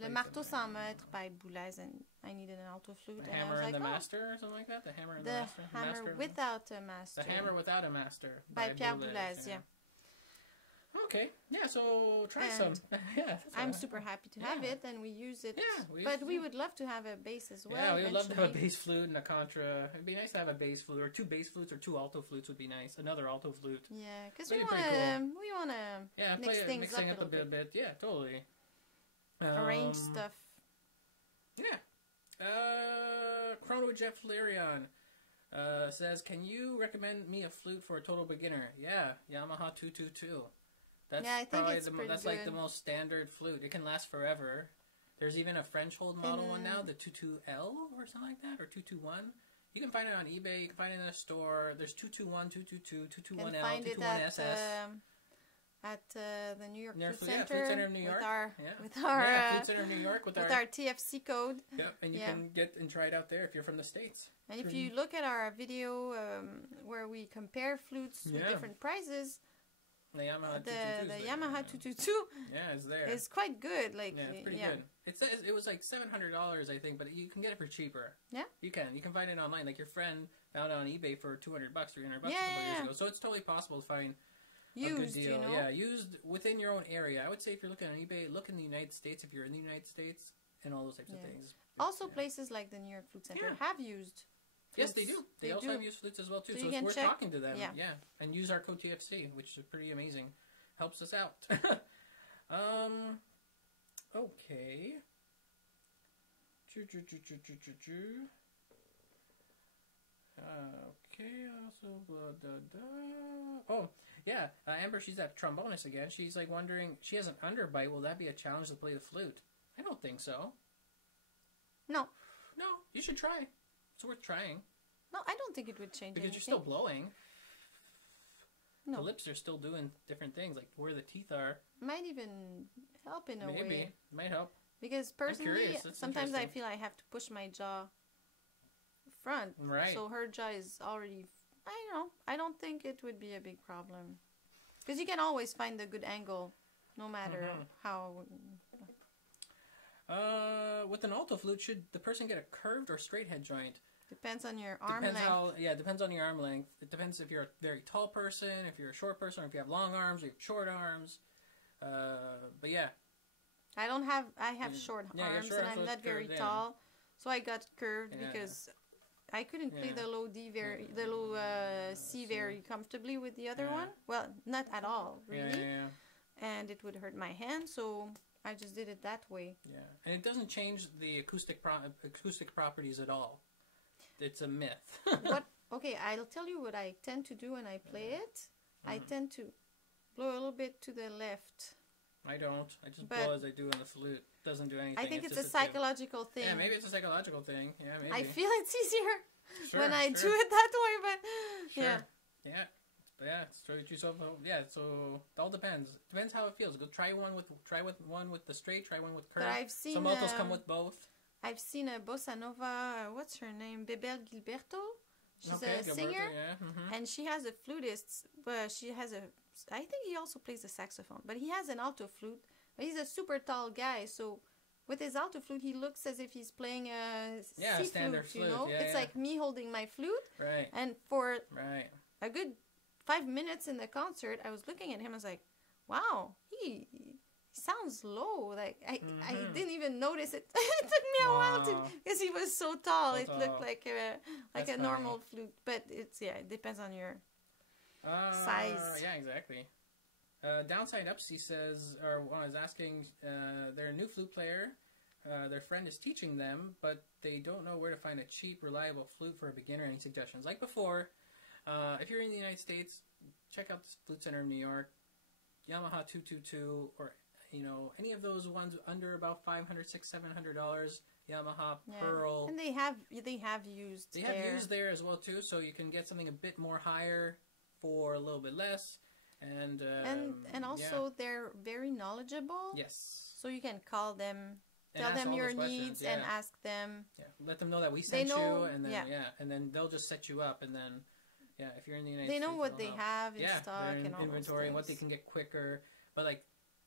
Le Marteau sans Maître by Boulez, and I needed an alto flute. The Hammer and the Master, or something like that. The Hammer and the Master. The Hammer without a Master. The Hammer without a Master by Pierre Boulez. Yeah. Okay. Yeah, so try some. Yeah. I'm super happy to have it, and we use it. Yeah. But we would love to have a bass as well. Yeah, we would love to have a bass flute and a contra. It'd be nice to have a bass flute, or 2 bass flutes, or 2 alto flutes would be nice. Another alto flute. Yeah, because we want to mix things up a bit. Yeah, totally. Arrange stuff. Yeah. Chrono Jeff Larion says, can you recommend me a flute for a total beginner? Yeah, Yamaha 222. That's I think probably it's pretty that's good. like the most standard flute. It can last forever. There's even a French hold model one now, the 22L or something like that, or 221. You can find it on eBay. You can find it in a store. There's 221, 222, 221L, 221SS. At the New York Flute Center. Yeah, Flute Center of New York. With our Flute Center of New York with our TFC code. Yeah, and you can get and try it out there if you're from the States. And if you look at our video where we compare flutes with different prices, the Yamaha 222 is there. It's quite good. Like it's pretty good. It says it was like $700, I think, but you can get it for cheaper. Yeah, you can find it online. Like your friend found it on eBay for $200, $300 a couple years ago. So it's totally possible to find a good deal. You know? Yeah, used within your own area. I would say if you're looking on eBay, look in the United States if you're in the United States, and all those types of things. Also, places like the New York Flute Center have used flutes. Yes, they do. They also have used flutes as well, too. So it's worth talking to them. Yeah. And use our code TFC, which is pretty amazing. Helps us out. Okay. Okay, also Oh, yeah, Amber, she's that trombonist again. She's like wondering, she has an underbite. Will that be a challenge to play the flute? I don't think so. No, you should try. It's worth trying. No, I don't think it would change because anything. You're still blowing. No. The lips are still doing different things, like where the teeth are. Might even help in a way. Maybe. Might help. Because personally, sometimes I feel I have to push my jaw front. Right. So her jaw is already... I don't think it would be a big problem. Because you can always find a good angle, no matter how... With an alto flute, should the person get a curved or straight head joint? Depends on your arm length. Depends on your arm length. It depends if you're a very tall person, if you're a short person, or if you have long arms, or you have short arms. But yeah. I have short arms, and I'm not very tall. So I got curved because I couldn't play the low C very comfortably with the other one. Well, not at all, really. And it would hurt my hand, so I just did it that way. Yeah, and it doesn't change the acoustic properties at all. It's a myth. Okay, I'll tell you what I tend to do when I play it. I tend to blow a little bit to the left. I don't. I just blow as I do on the flute. It doesn't do anything. I think it's a psychological thing. Yeah, maybe it's a psychological thing. Yeah, maybe. I feel it's easier when I do it that way, but yeah. So it all depends. Depends how it feels. Go try one with the straight, try one with curve. But I've seen some altos come with both. I've seen a bossa nova. What's her name? Bebel Gilberto. She's a singer, and she has a flutist. But she has I think he also plays the saxophone, but he has an alto flute. But he's a super tall guy, so with his alto flute, he looks as if he's playing a C standard flute. You know, it's like me holding my flute. Right. And for a good 5 minutes in the concert, I was looking at him. I was like, "Wow, he sounds low." Like I didn't even notice it. It took me a while because he was so tall. It looked like a normal flute, but it depends on your size. Yeah, exactly. Downside Upsy says, is asking, they're a new flute player. Their friend is teaching them, but they don't know where to find a cheap, reliable flute for a beginner. Any suggestions? Like before, if you're in the United States, check out the Flute Center of New York, Yamaha 222, or any of those ones under about $500, $600, $700. Yamaha, Pearl, and they have used. They have used there as well too, so you can get something a bit more higher for a little bit less. And also they're very knowledgeable. Yes. So you can call them, tell them your needs, and ask them. Yeah. Let them know that we sent you, and then and then they'll just set you up, and then if you're in the United States, they know what they have in stock and all inventory and what they can get quicker. But like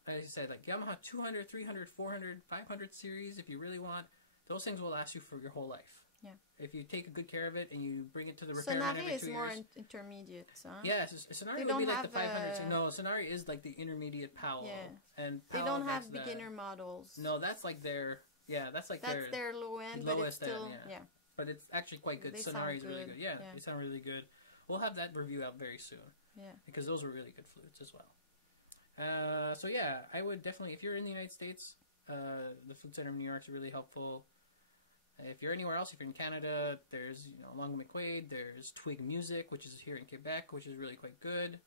I said, like Yamaha 200, 300, 400, 500 series, if you really want, those things will last you for your whole life. Yeah. If you take good care of it and you bring it to the repair man every 2 years. Sonari is more intermediate, huh? Yeah, Sonari would be like the 500. No, Sonari is like the intermediate Powell. Yeah. And Powell, they don't have beginner models. No, that's like their... Yeah, that's like their low end, but it's still... Yeah. But it's actually quite good. Sonari is really good. Yeah, they sound really good. We'll have that review out very soon. Yeah. Because those were really good flutes as well. So yeah, I would definitely... If you're in the United States, the Flute Center in New York is really helpful. If you're anywhere else, if you're in Canada, there's Along with McQuaid, there's Twig Music, which is here in Quebec, which is really quite good.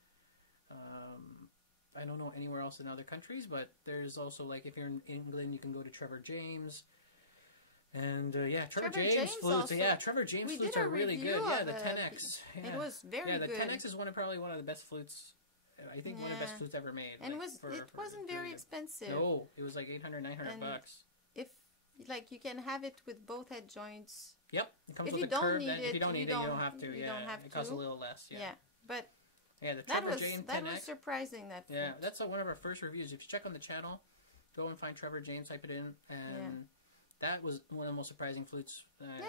I don't know anywhere else in other countries, but there's also, like, if you're in England, you can go to Trevor James. And, Trevor James flutes. Also, Trevor James flutes are really good. Yeah, the 10X. Yeah. It was very good. Yeah, the 10X is probably one of the best flutes. I think one of the best flutes ever made. And it wasn't very expensive. No, it was like $800, $900 bucks. Like, you can have it with both head joints. Yep. It comes with a curve. If you don't need it, you don't have to. It costs a little less. Yeah. But the Trevor James 10X. That was surprising, that flute. Yeah, that's one of our first reviews. If you check on the channel, go and find Trevor James, type it in, and that was one of the most surprising flutes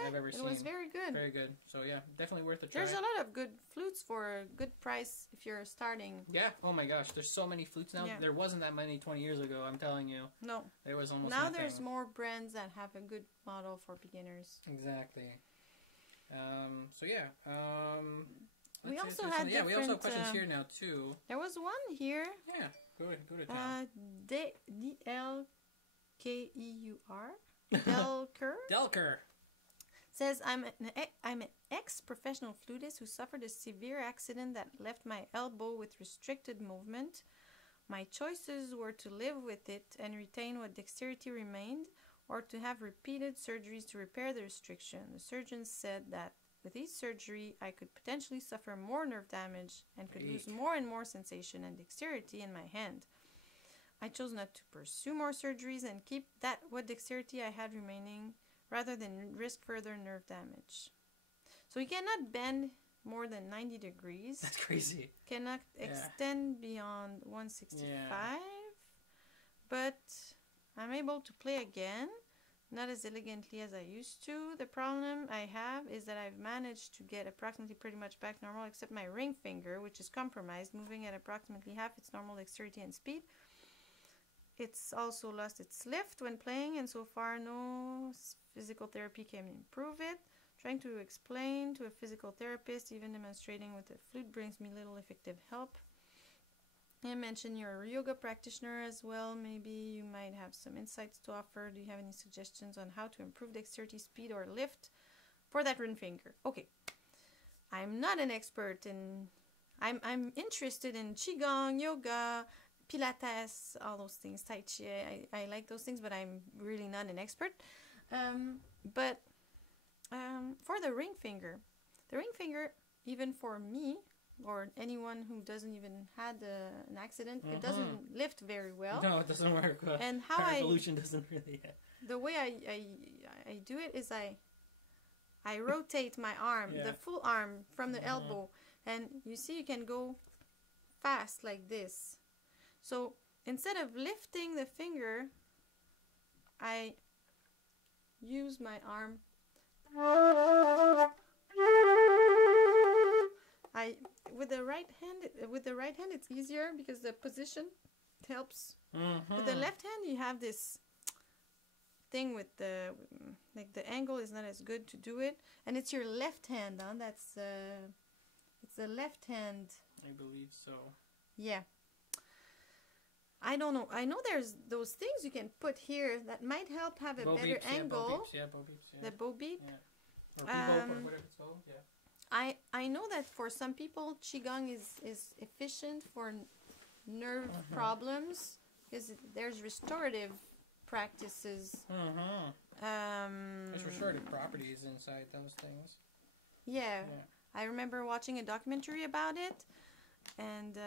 I've ever seen. It was very good. Very good. So, yeah, definitely worth a try. There's a lot of good flutes for a good price if you're starting. Yeah. Oh, my gosh. There's so many flutes now. Yeah. There wasn't that many 20 years ago, I'm telling you. No. There was almost Now nothing. there's more brands that have a good model for beginners. Exactly. So, yeah. We also had we also have questions here now, too. There was one here. Yeah. Go to town. D-L-K-E-U-R. Delker says, I'm an ex-professional flutist who suffered a severe accident that left my elbow with restricted movement. My choices were to live with it and retain what dexterity remained, or to have repeated surgeries to repair the restriction. The surgeon said that with each surgery, I could potentially suffer more nerve damage and could lose more and more sensation and dexterity in my hand. I chose not to pursue more surgeries and keep what dexterity I had remaining, rather than risk further nerve damage. So you cannot bend more than 90 degrees. That's crazy. Cannot extend beyond 165. But I'm able to play again, not as elegantly as I used to. The problem I have is that I've managed to get approximately pretty much back normal, except my ring finger, which is compromised, moving at approximately half its normal dexterity and speed. It's also lost its lift when playing, and so far no physical therapy can improve it. Trying to explain to a physical therapist, even demonstrating with a flute, brings me little effective help. I mentioned you're a yoga practitioner as well. Maybe you might have some insights to offer. Do you have any suggestions on how to improve dexterity, speed, or lift for that ring finger? Okay, I'm not an expert in... I'm interested in Qigong, yoga, Pilates, all those things, Tai Chi. I like those things, but I'm really not an expert. For the ring finger, even for me, or anyone who doesn't even had an accident, it doesn't lift very well. No, it doesn't work. And how evolution doesn't really... The way I do it is I rotate my arm, the full arm from the elbow, and you see you can go fast like this. So instead of lifting the finger, I use my arm. With the right hand it's easier because the position helps. With the left hand you have this thing with the angle is not as good to do it, and it's your left hand, huh? It's the left hand. I believe so. Yeah. I don't know. I know there's those things you can put here that might help have a better angle. Bow beeps, The bow beep. Yeah. Or whatever it's called. Yeah. I know that for some people, Qigong is efficient for nerve problems because there's restorative practices. There's restorative properties inside those things. Yeah. I remember watching a documentary about it, and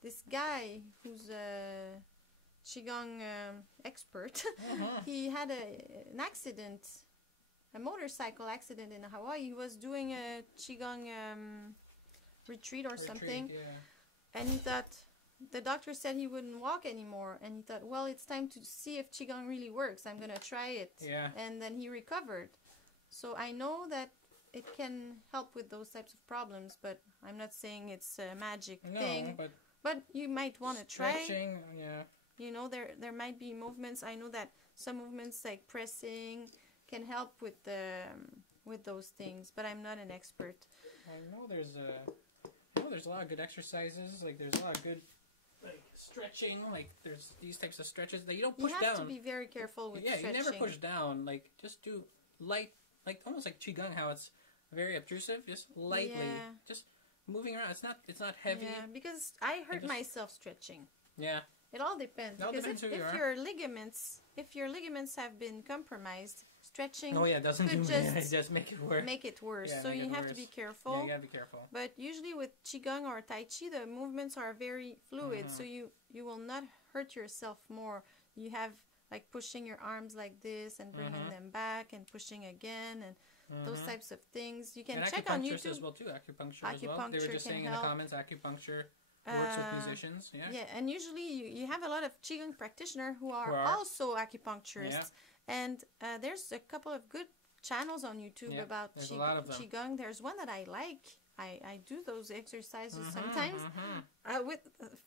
this guy who's a Qigong expert, he had an accident, a motorcycle accident in Hawaii. He was doing a Qigong retreat or something, and he thought, the doctor said he wouldn't walk anymore, and he thought, well, it's time to see if Qigong really works. I'm going to try it. Yeah. And then he recovered. So I know that it can help with those types of problems, but I'm not saying it's a magic thing. But you might want to try. Stretching, yeah. You know, there might be movements. I know that some movements like pressing can help with those things, but I'm not an expert. I know there's a lot of good exercises. Like there's a lot of good like stretching. Like there's these types of stretches that you don't push down. You have to be very careful with stretching. Yeah, you never push down. Like just do light, like almost like qigong, how it's very obtrusive. Just lightly, just moving around. It's not heavy. Yeah, because I hurt myself stretching. Yeah. It all depends. Because if your ligaments have been compromised, stretching doesn't just make it worse. Make it worse. Yeah, so you have to be careful. Yeah, you gotta be careful. But usually with qigong or tai chi, the movements are very fluid, so you will not hurt yourself more. You have like pushing your arms like this and bringing them back and pushing again and those types of things. You can check on YouTube as well too. Acupuncture as well. They were just saying in the comments, acupuncture works with musicians. Yeah, and usually you have a lot of qigong practitioners who are also acupuncturists, and there's a couple of good channels on YouTube about qigong. There's one that I like. I do those exercises sometimes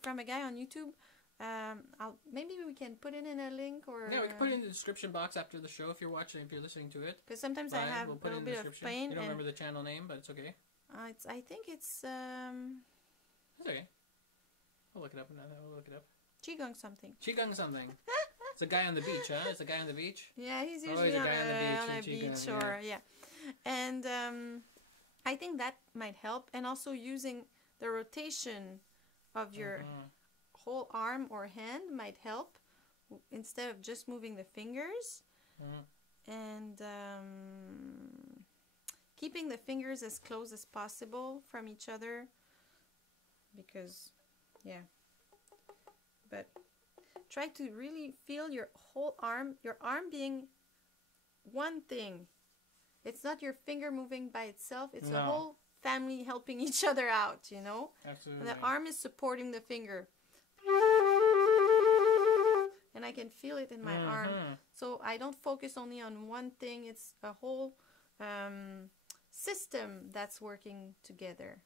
from a guy on YouTube. Maybe we can put it in a link or we can put it in the description box after the show if you're listening to it. Because sometimes I have a little bit of pain. You don't remember the channel name, but it's okay. I think it's It's okay. We'll look it up. We'll look it up. Qigong something. It's a guy on the beach, huh? It's a guy on the beach? Yeah, he's usually on a beach or, And I think that might help. And also using the rotation of your whole arm or hand might help instead of just moving the fingers. And keeping the fingers as close as possible from each other. Because, but try to really feel your whole arm, your arm being one thing. It's not your finger moving by itself. It's the whole family helping each other out, you know? Absolutely. And the arm is supporting the finger. And I can feel it in my arm. So I don't focus only on one thing. It's a whole system that's working together,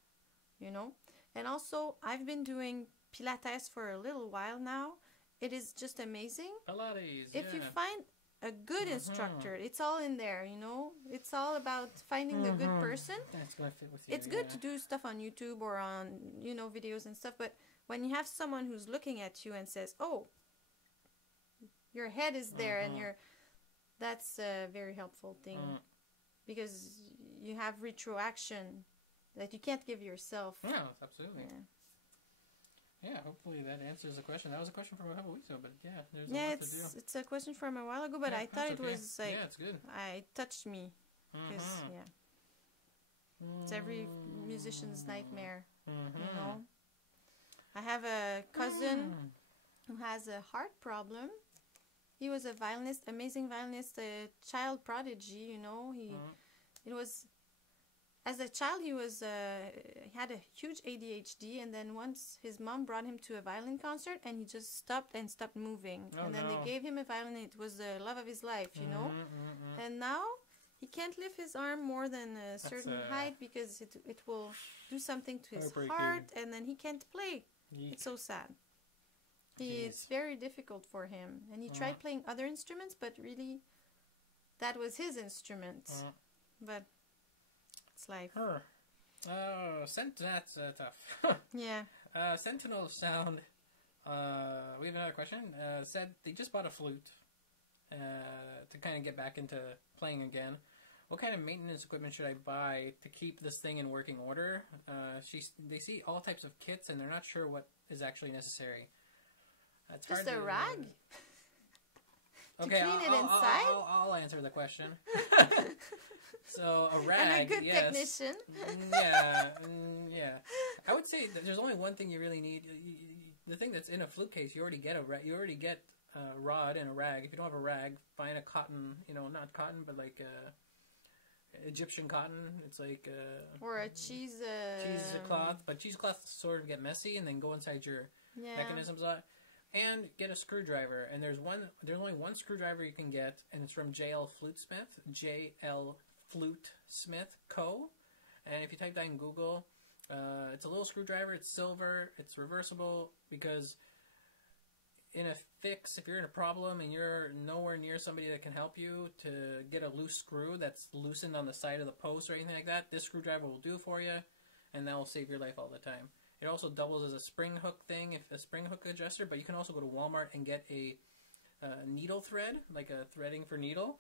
you know? And also, I've been doing Pilates for a little while now. It is just amazing. Pilates, if you find a good instructor, it's all in there, you know? It's all about finding the good person. That's going to fit with you. It's good to do stuff on YouTube or on, you know, videos and stuff. But when you have someone who's looking at you and says, oh, your head is there and that's a very helpful thing. Because you have retroaction that you can't give yourself. Yeah, absolutely. Yeah, hopefully that answers the question. That was a question from a couple weeks ago, but there's a lot to do. It's a question from a while ago, but I thought it was like... it's good. It touched me. Because, it's every musician's nightmare, you know? I have a cousin who has a heart problem. He was a violinist, amazing violinist, a child prodigy, you know? It was... As a child, he had a huge ADHD, and then once his mom brought him to a violin concert, and he just stopped moving. And then they gave him a violin. It was the love of his life, you know. And now he can't lift his arm more than a certain height because it will do something to his heart, and then he can't play. It's so sad. It's very difficult for him, and he tried playing other instruments, but really, that was his instrument. But it's life. That's tough. Sentinel Sound. We have another question. Said they just bought a flute to kind of get back into playing again. What kind of maintenance equipment should I buy to keep this thing in working order? They see all types of kits and they're not sure what is actually necessary. It's just a rag? Okay, to clean it inside? I'll answer the question. So a rag, and a good technician. Yeah. I would say that there's only one thing you really need. The thing that's in a flute case, you already get a rod and a rag. If you don't have a rag, find a cotton. You know, not cotton, but like Egyptian cotton. It's like or a cheesecloth, but cheesecloths sort of get messy and then go inside your mechanisms. And get a screwdriver. And there's only one screwdriver you can get, and it's from JL Flutesmith. JL Flute Smith Co. And if you type that in Google, it's a little screwdriver. It's silver. It's reversible because in a fix, if you're in a problem and you're nowhere near somebody that can help you to get a loose screw that's loosened on the side of the post or anything like that, this screwdriver will do for you, and that will save your life all the time. It also doubles as a spring hook thing, if a spring hook adjuster, but you can also go to Walmart and get a needle thread, like a threading for needle.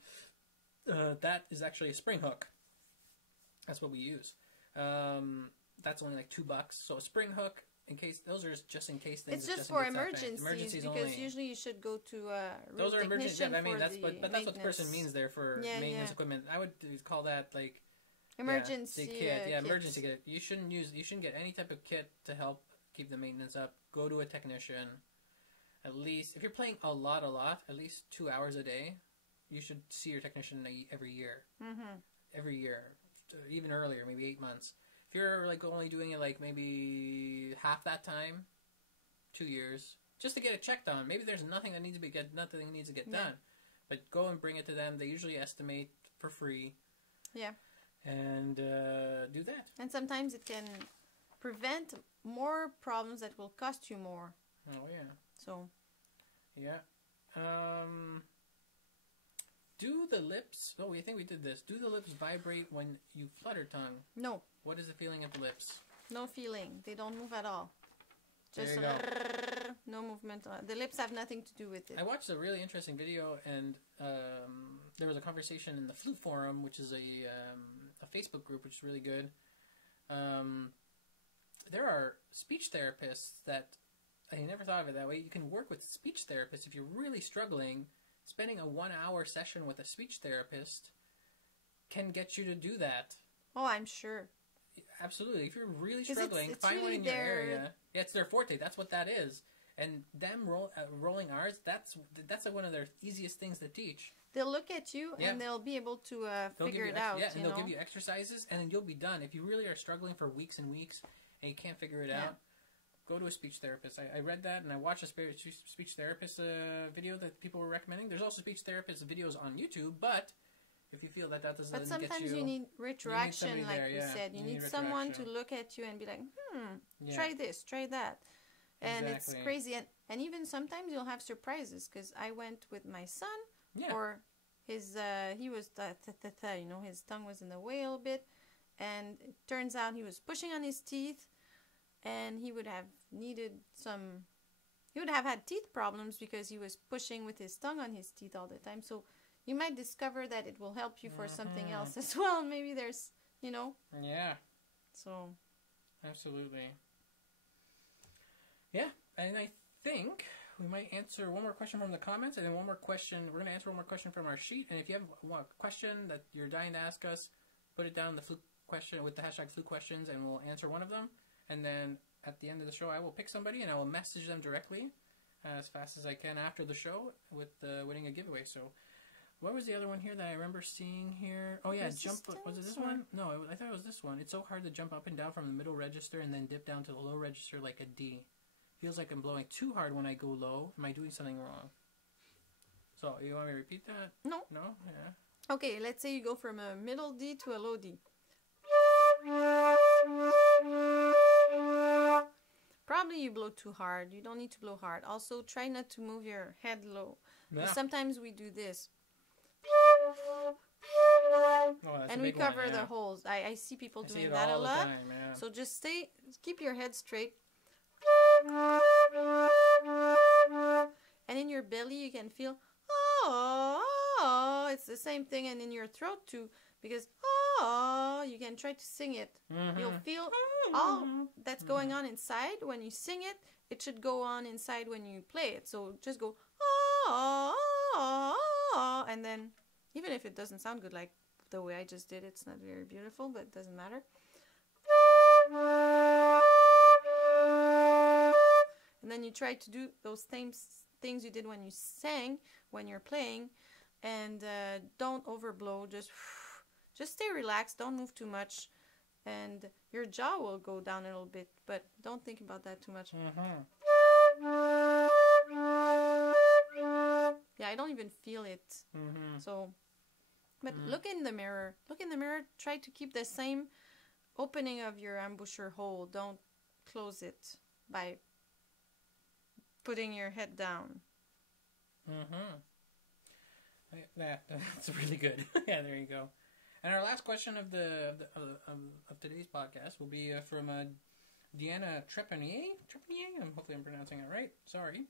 That is actually a spring hook. That's what we use. That's only like $2. So a spring hook, in case those are just in case things. It's just for emergencies because only. Usually you should go to a real those are emergencies. Yeah, I mean that's but that's what the person maintenance. means there for maintenance equipment. I would call that like emergency kit. Yeah, emergency kit. You shouldn't get any type of kit to help keep the maintenance up. Go to a technician. At least if you're playing a lot, at least 2 hours a day, you should see your technician every year. Every year, even earlier, maybe 8 months. If you're like only doing it like maybe half that time, 2 years, just to get it checked on. Maybe there's nothing that needs to get done, but go and bring it to them. They usually estimate for free. Yeah. And do that. And sometimes it can prevent more problems that will cost you more. Oh yeah. So. Yeah. Do the lips... Oh, I think we did this. Do the lips vibrate when you flutter tongue? No. What is the feeling of the lips? No feeling. They don't move at all. Just no movement. The lips have nothing to do with it. I watched a really interesting video, and there was a conversation in the Flute forum, which is a Facebook group, which is really good. There are speech therapists that... I never thought of it that way. You can work with speech therapists if you're really struggling. Spending a 1 hour session with a speech therapist can get you to do that. Oh, I'm sure. Absolutely. If you're really struggling, it's find really one in your area. Yeah, it's their forte. That's what that is. And them rolling R's, that's one of their easiest things to teach. They'll look at you and they'll be able to figure it out. Yeah, and they'll give you exercises, and then you'll be done. If you really are struggling for weeks and weeks and you can't figure it out, go to a speech therapist. I read that, and I watched a speech therapist video that people were recommending. There's also speech therapist videos on YouTube, but if you feel that doesn't get you... But sometimes you need retraction, like we said. You need someone to look at you and be like, try this, try that. And it's crazy. And even sometimes you'll have surprises, because I went with my son for his... he was... his tongue was in the way a little bit, and it turns out he was pushing on his teeth, and he would have had teeth problems because he was pushing with his tongue on his teeth all the time. So you might discover that it will help you for something else as well. Maybe there's, Yeah. So. Absolutely. Yeah, and I think we might answer one more question from the comments, and then one more question. We're going to answer one more question from our sheet. And if you have a question that you're dying to ask us, put it down in the Flute question with the hashtag Flute questions, and we'll answer one of them. And then at the end of the show, I will pick somebody and I will message them directly as fast as I can after the show with winning a giveaway. So, what was the other one here that I remember seeing here? Oh yeah, jump. Was it this one? No, I thought it was this one. It's so hard to jump up and down from the middle register and then dip down to the low register like a D. Feels like I'm blowing too hard when I go low. Am I doing something wrong? So, you want me to repeat that? No. No? Yeah. Okay, let's say you go from a middle D to a low D. Probably you blow too hard. You don't need to blow hard. Also, try not to move your head low. Yeah. Sometimes we do this. And we cover the holes. I see people doing that a lot. So just keep your head straight. And in your belly you can feel, it's the same thing, and in your throat too, because you can try to sing it. You'll feel all that's going on inside when you sing it. It should go on inside when you play it. So just go and then even if it doesn't sound good like the way I just did, it's not very beautiful, but it doesn't matter. And then you try to do those same things you did when you sang, when you're playing, and don't overblow. Just stay relaxed. Don't move too much, and your jaw will go down a little bit, but don't think about that too much. Yeah, I don't even feel it. So, But look in the mirror. Look in the mirror. Try to keep the same opening of your embouchure hole. Don't close it by putting your head down. That's really good. Yeah, there you go. And our last question of today's podcast will be from Deanna Trepanier. Hopefully I'm pronouncing it right. Sorry.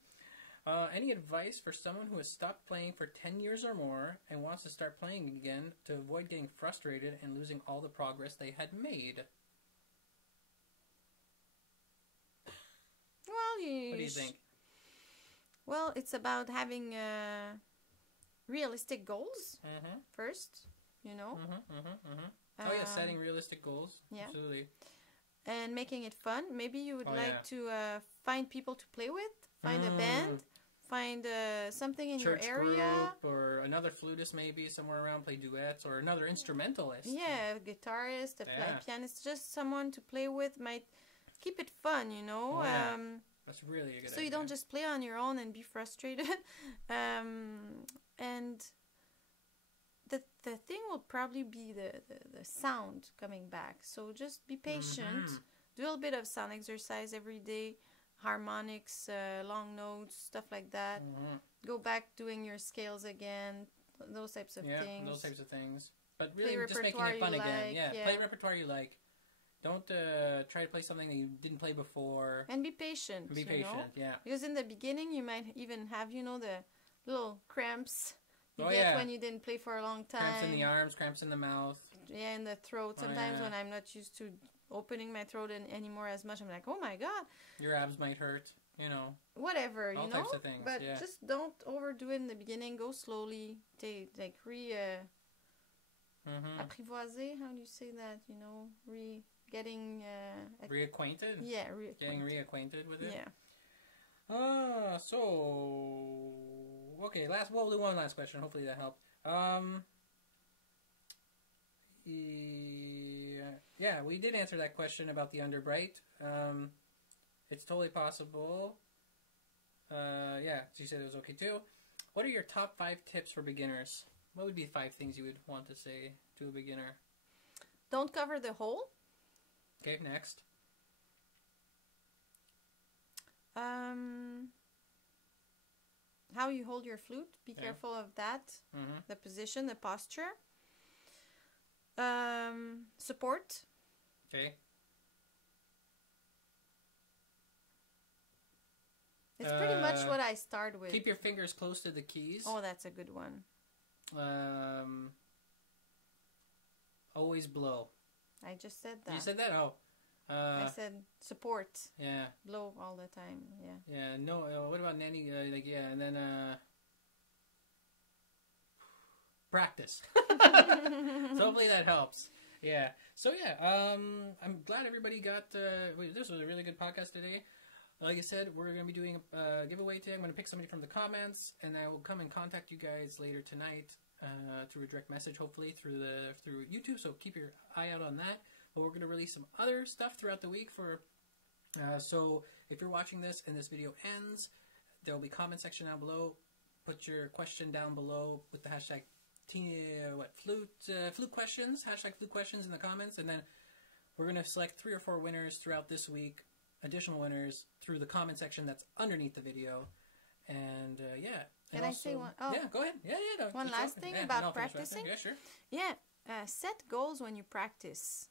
Any advice for someone who has stopped playing for 10 years or more and wants to start playing again to avoid getting frustrated and losing all the progress they had made? Well, what do you think? Well, it's about having realistic goals first, you know. Oh, yeah, setting realistic goals. Yeah. Absolutely. And making it fun. Maybe you would like to find people to play with, find a band, find something in Church your area. Group, or another flutist maybe somewhere around, play duets, or another instrumentalist. Yeah, a guitarist, a pianist, just someone to play with might keep it fun, you know. That's really a good idea. So you don't just play on your own and be frustrated. And the thing will probably be the sound coming back. So just be patient. Do a little bit of sound exercise every day. Harmonics, long notes, stuff like that. Go back doing your scales again. Those types of things. Yeah, those types of things. But really just making it fun again. Yeah, play repertoire you like. Don't try to play something that you didn't play before. And be patient. Be patient, yeah. Because in the beginning, you might even have, the little cramps you get when you didn't play for a long time. Cramps in the arms, cramps in the mouth. Yeah, in the throat. Sometimes when I'm not used to opening my throat anymore as much, I'm like, oh my God. Your abs might hurt, Whatever, all types of things, but just don't overdo it in the beginning. Go slowly. Apprivoiser, how do you say that? Getting reacquainted. Yeah, getting reacquainted with it. Yeah. So okay. We'll do one last question. Hopefully that helped. Yeah, we did answer that question about the underbright. It's totally possible. Yeah, she said it was okay too. What are your top 5 tips for beginners? What would be 5 things you would want to say to a beginner? Don't cover the hole. Okay, next. How you hold your flute. Be careful of that. The position, the posture. Support. Okay. It's pretty much what I start with. Keep your fingers close to the keys. Oh, that's a good one. Always blow. I just said that. You said that? Oh. I said support. Yeah. Blow all the time. Yeah. Yeah. No. What about nanny? And then practice. So hopefully that helps. Yeah. So I'm glad everybody got. This was a really good podcast today. Like I said, we're going to be doing a giveaway today. I'm going to pick somebody from the comments, and I will come and contact you guys later tonight through a direct message, hopefully through YouTube. So keep your eye out on that. But we're going to release some other stuff throughout the week. So if you're watching this and this video ends, there will be a comment section down below. Put your question down below with the hashtag flute questions, hashtag flute questions in the comments, and then we're going to select 3 or 4 winners throughout this week. Additional winners through the comment section that's underneath the video. And Can I say one? Oh. Yeah, go ahead. Yeah. No, one last thing about practicing. Yeah, sure. Yeah, set goals when you practice.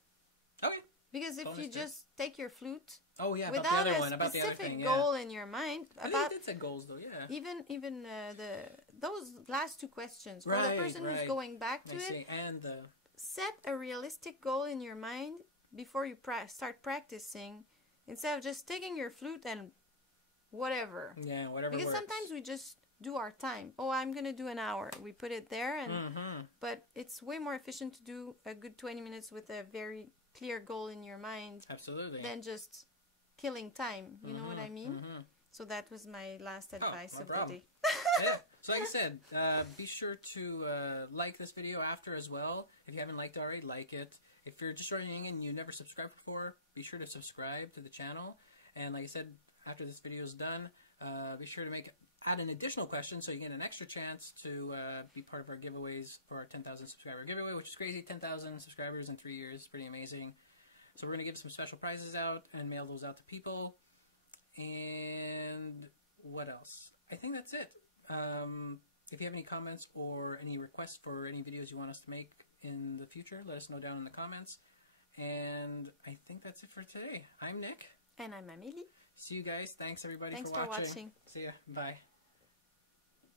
Okay. Because if you just take your flute without a specific goal in your mind, I think that's a goals though. Yeah. Even those last 2 questions for the person who's going back to it. And set a realistic goal in your mind before you start practicing. Instead of just taking your flute and whatever. Yeah, whatever Because works. sometimes we just do our time. Oh, I'm going to do an hour. We put it there. But it's way more efficient to do a good 20 minutes with a very clear goal in your mind. Absolutely. Than just killing time. You know what I mean? So that was my last advice of the day. Yeah. So like I said, be sure to like this video after as well. If you haven't liked it already, like it. If you're just joining in and you never subscribed before, be sure to subscribe to the channel. And like I said, after this video is done, be sure to make add an additional question so you get an extra chance to be part of our giveaways for our 10,000 subscriber giveaway, which is crazy. 10,000 subscribers in 3 years. Pretty amazing. So we're going to give some special prizes out and mail those out to people. And what else? I think that's it. If you have any comments or any requests for any videos you want us to make in the future, let us know down in the comments. And I think that's it for today. I'm Nick. And I'm Amélie. See you guys. Thanks everybody for watching. See ya. Bye.